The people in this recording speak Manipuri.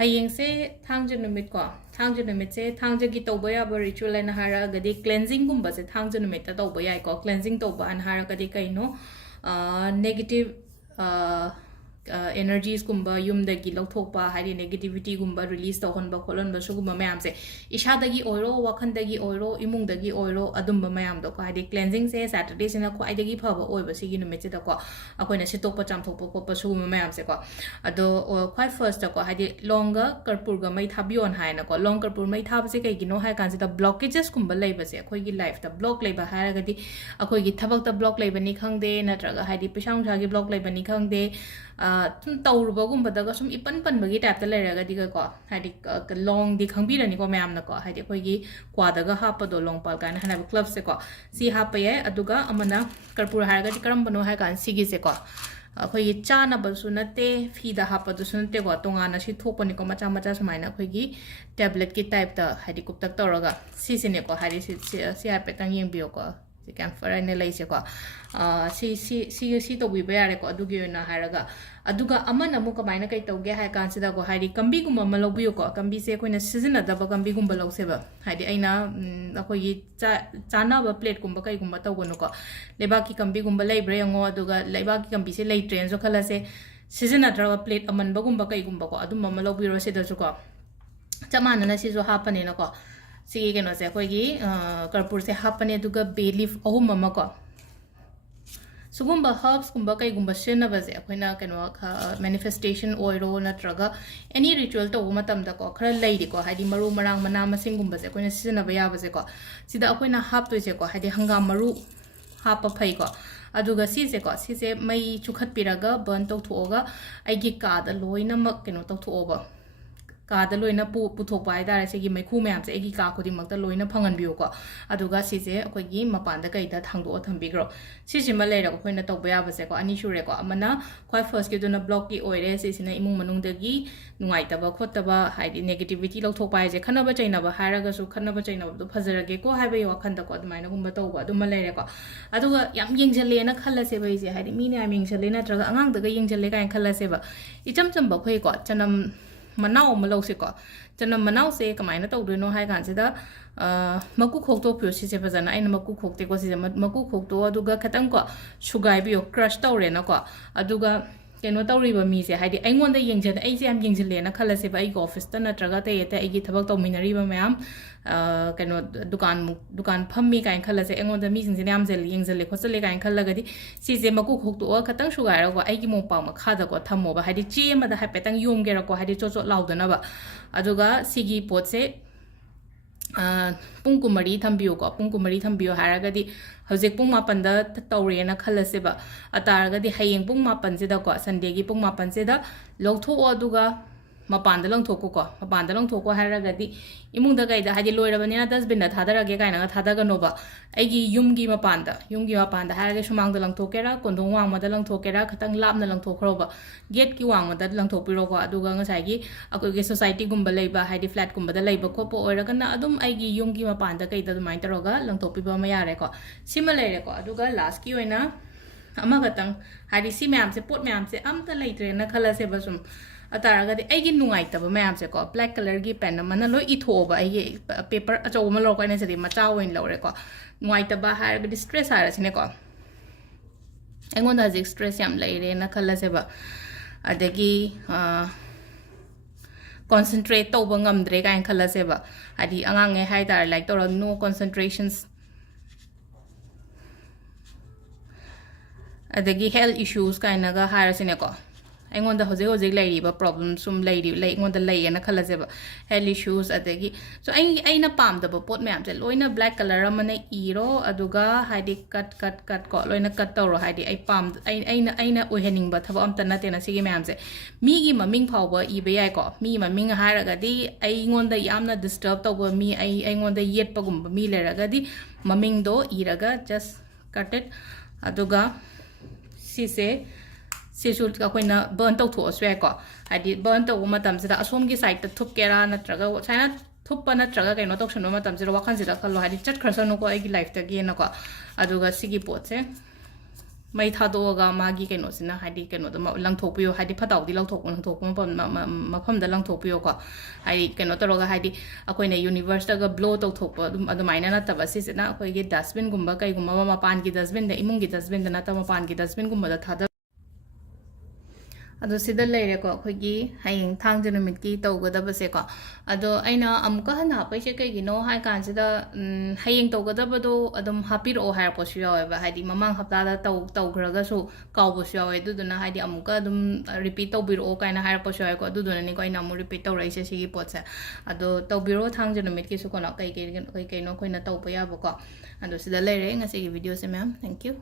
Hayeng se Thangja Numitta ko. Thangja Numitta se Thangja ki Towba Yaba ritual na hara gadi cleansing gumba se Thangja Numitta Towba yai ko cleansing Towba an hara gadi kaino negative energies gumba yum dagi lauthokpa hari negativity gumba release tawhonba kholonba sugumba mayam se isha dagi oiro wakhan dagi oiro imung dagi oiro adumba mayam do ko hari cleansing se Saturday sina ko idagi phaba oiba sigi numit da ko akoina sitokpa chamthokpa koppa sugumba mayam se ko ado quite first ko hari longa karpur ga mai thabion haina ko long karpur mai thab se kai gino hai kan se da blockages gumba leiba se akoi gi life da block leiba hara gadi akoi gi thabak da block leiba ni khangde natraga hari pisang sa gi block leiba ni khangde tawrubagum badaga sum ipan pan bagi tap ta leraga diga ko hadi long di khangbi rani ko mayam na ko hadi koi gi kwadaga hapa do long pal kan hana club se ko si hapa ye aduga amana karpur haraga di karam bano ha kan sigi se ko koi gi cha na bal sunate fi da hapa do sunate ko tonga na si thop ni ko macha macha samaina koi gi tablet ki type ta hadi kup tak toraga si sine ko hadi si hapa tang yeng bio ko si kan fara ne lai se ko si to bi ba yare ko adugi na haraga aduga amana mu kamaina kai tauge hai kan sida ko hari kambi gumba malobiyo ko kambi se koina sizina da ba kambi gumba lawseba hari aina akoi chana ba plate gumba kai gumba tawgono ko leba ki kambi gumba leibre yango aduga leba ki kambi se lei train so khala se sizina dra plate aman ba gumba kai gumba ko adum malobiro se da ko chamana na si jo hapane na ko si ke no se koi gi karpur se hapane aduga bay leaf ohum mama ko sugumba herbs gumba kai gumba shena baze akoina keno manifestation oiro natraga any ritual to matam da ko khara leidi ko hadi maru marang mana masing gumba se akoina sina ba ya baze ko sida akoina hap to se ko hadi hangam maru hapa phai ko aduga si se mai chukhat piraga burn to thoga aigi ka da loina mak keno to thoba ka da loina puthok pai da se gi mai khu mayam se egi ka khodi mak da loina phangan biu ko aduga si se akoi gi mapan da kai da thangdo thambi gro si si ma le ra ko khoina tawba ya ba se ko ani shure ko amana khoi first ki duna block ki oire se sina imung manung da gi nungai ta ba khot ta ba haidi negativity lo thok pai je khana ba chaina ba hara ga su khana ba chaina ba do phajara ge ko hai ba yo khan da ko admaina gum ba tawba aduma le re ko aduga yam yengjale na khala se bai je haidi mi ne am yengjale na traga angang da ga yengjale ka khala se ba icham cham ba khoi ko chanam manau malo se ko chana manau se kamaina to do no hai kan se da maku khok to pyo si se bajana aina maku khok te ko si maku khok to aduga khatang ko sugai bi crush to re na ko aduga keno tawri ba mi se haidi aingon da yengje da ai se am yengje le na khala se ba ai office ta na traga te ai gi thabak to minari ba mayam keno dukan phammi kain khala se aingon da mi sing se am je yengje le khosale kain khala ga di si se maku khok to khatang sugai ra ko ai gi mo pa ma kha da ko thammo ba haidi che ma da ha petang yum ge ra ko haidi cho laud na ba aduga sigi pot se pung kumari thambiyo ko pung kumari thambiyo haragadi hojek pung mapan da tawre na khalase ba ataragadi hayeng pung mapan se da ko sunday gi pung mapan se da logtho aduga mapan da lang thoko ko mapan da lang thoko haragadi imung da gai da haji loirabani na dustbin da thadara ge kaina thada ga no ba aigi yumgi mapan da harage shumang da lang thokera kondong wang ma da lang thokera khatang lap na lang thokro ba gate ki wang ma da lang thopiro ko aduga ngasai gi akoi ge society gumba leiba haidi flat gumba da leiba ko po oira kana adum aigi yumgi mapan da kai da dumai taroga lang thopi ba ma yare ko sima leire ko aduga last ki oina ama gatang haidi si myam se pot myam se am ta leitre na khala se basum ataragadi aigi nungai taba mayam se ko black color gi pen mana lo ithoba aigi paper acho ma lo ko ne se macha oin lo re ko nungai taba haragadi stress hara sine ko engon da zik stress yam lai re na khala se ba adagi concentrate to ba ngam dre kain khala se ba adi angang e hai tar like to no concentrations adagi health issues kaina ga hara sine ko aingon da hoje lai ba problem sum lai ngon da lai na khala se ba health issues adagi so ai na pam da ba pot me am se loina black color amane iro aduga haidi cut ko loina cut to ro haidi ai pam ai na ohening ba thaba am tan na te na sigi me am se mi gi maming phau ba i be ai ko mi maming ha ra ga di ai ngon da yam na disturb to ba mi ai ngon da yet pa gum ba mi le ra ga di maming do i ra ga just cut it aduga si se sisul ka koina burn to tho swe ko adi burn to matam sida asom gi side ta thup kera na traga china thup pa na traga kaino tok shano matam sida wakhan sida khalo hadi chat khrasa no ko ai gi life ta gi na ko aduga sigi pot se ꯃꯩ ꯊꯥꯗꯣꯛꯑꯒ ꯃꯥꯒꯤ ꯀꯩꯅꯣꯁꯤꯅ ꯍꯥꯏꯗꯤ ꯀꯩꯅꯣꯗꯣ ꯂꯪꯊꯣꯛꯄꯤꯌꯣ ꯍꯥꯏꯗꯤ ꯐꯠꯇꯥꯎꯗꯤ ꯂꯪꯊꯣꯛꯄ ꯃꯐꯝꯗ ꯂꯪꯊꯣꯛꯄꯤꯌꯣꯀꯣ ꯍꯥꯏꯗꯤ ꯀꯩꯅꯣ ꯇꯧꯔꯒ ꯍꯥꯏꯗꯤ ꯑꯩꯈꯣꯏꯅ ꯌꯨꯅꯤꯚꯔꯁꯇꯒ ꯕ꯭ꯂꯣ ꯇꯧꯊꯣꯛꯄ ꯑꯗꯨꯃꯥꯏꯅ ꯅꯠꯇꯕ ꯁꯤꯁꯤꯅ ꯑꯩꯈꯣꯏꯒꯤ ꯗꯁꯕꯤꯟꯒꯨꯝꯕ ꯀꯩꯒꯨꯝꯕ ꯃꯄꯥꯟꯒꯤ ꯗꯁꯕꯤꯟꯗ ꯏꯃꯨꯡꯒꯤ ꯗꯁꯕꯤꯟꯗ ꯅꯠꯇꯕ ꯃꯄꯥꯟꯒꯤ ꯗꯁꯕꯤꯟꯒꯨꯝꯕꯗ ꯊꯥꯗ ꯑꯗꯣ ꯁꯤꯗ ꯂꯩꯔꯦꯀꯣ ꯑꯩꯈꯣꯏꯒꯤ ꯍꯌꯦꯡ ꯊꯥꯡꯖ ꯅꯨꯃꯤꯠꯀꯤ ꯇꯧꯒꯗꯕꯁꯦꯀꯣ ꯑꯗꯣ ꯑꯩꯅ ꯑꯃꯨꯛꯀ ꯍꯟꯅ ꯍꯥꯞꯄꯩꯁꯦ ꯀꯩꯒꯤꯅꯣ ꯍꯥꯏ ꯀꯥꯟꯁꯤꯗ ꯍꯌꯦꯡ ꯇꯧꯒꯗꯕꯗꯣ ꯑꯗꯨꯝ ꯍꯥꯞꯄꯤꯔꯛꯑꯣ ꯍꯥꯏꯔꯛꯄꯁꯨ ꯌꯥꯎꯋꯦꯕ ꯍꯥꯏꯗꯤ ꯃꯃꯥꯡ ꯍꯞꯇꯥꯗ ꯇꯧꯈ꯭ꯔꯒꯁꯨ ꯀꯥꯎꯕꯁꯨ ꯌꯥꯎꯋꯦ ꯑꯗꯨꯗꯨꯅ ꯍꯥꯏꯗꯤ ꯑꯃꯨꯛꯀ ꯑꯗꯨꯝ ꯔꯤꯄꯤꯠ ꯇꯧꯕꯤꯔꯛꯑꯣ ꯀꯥꯏꯅ ꯍꯥꯏꯔꯛꯄꯁꯨ ꯌꯥꯎꯋꯦꯀꯣ ꯑꯗꯨꯗꯨꯅꯅꯤꯀꯣ ꯑꯩꯅ ꯑꯃꯨꯛ ꯔꯤꯄꯤꯠ ꯇꯧꯔꯛꯏꯁꯦ ꯁꯤꯒꯤ ꯄꯣꯠꯁꯦ ꯑꯗꯣ ꯇꯧꯕꯤꯔꯛꯑꯣ ꯊꯥꯡꯖ ꯅꯨꯃꯤꯠꯀꯤꯁꯨ ꯀꯩꯅꯣ ꯀꯩ ꯀꯩꯅꯣ ꯑꯩꯈꯣꯏꯅ ꯇꯧꯕ ꯌꯥꯕꯀꯣ ꯑꯗꯣ ꯁꯤꯗ ꯂꯩꯔꯦ ꯉꯁꯤꯒꯤ ꯚꯤꯗꯤꯑꯣꯁꯦ ꯃꯌꯥꯝ ꯊꯦꯡꯛ ꯌꯨ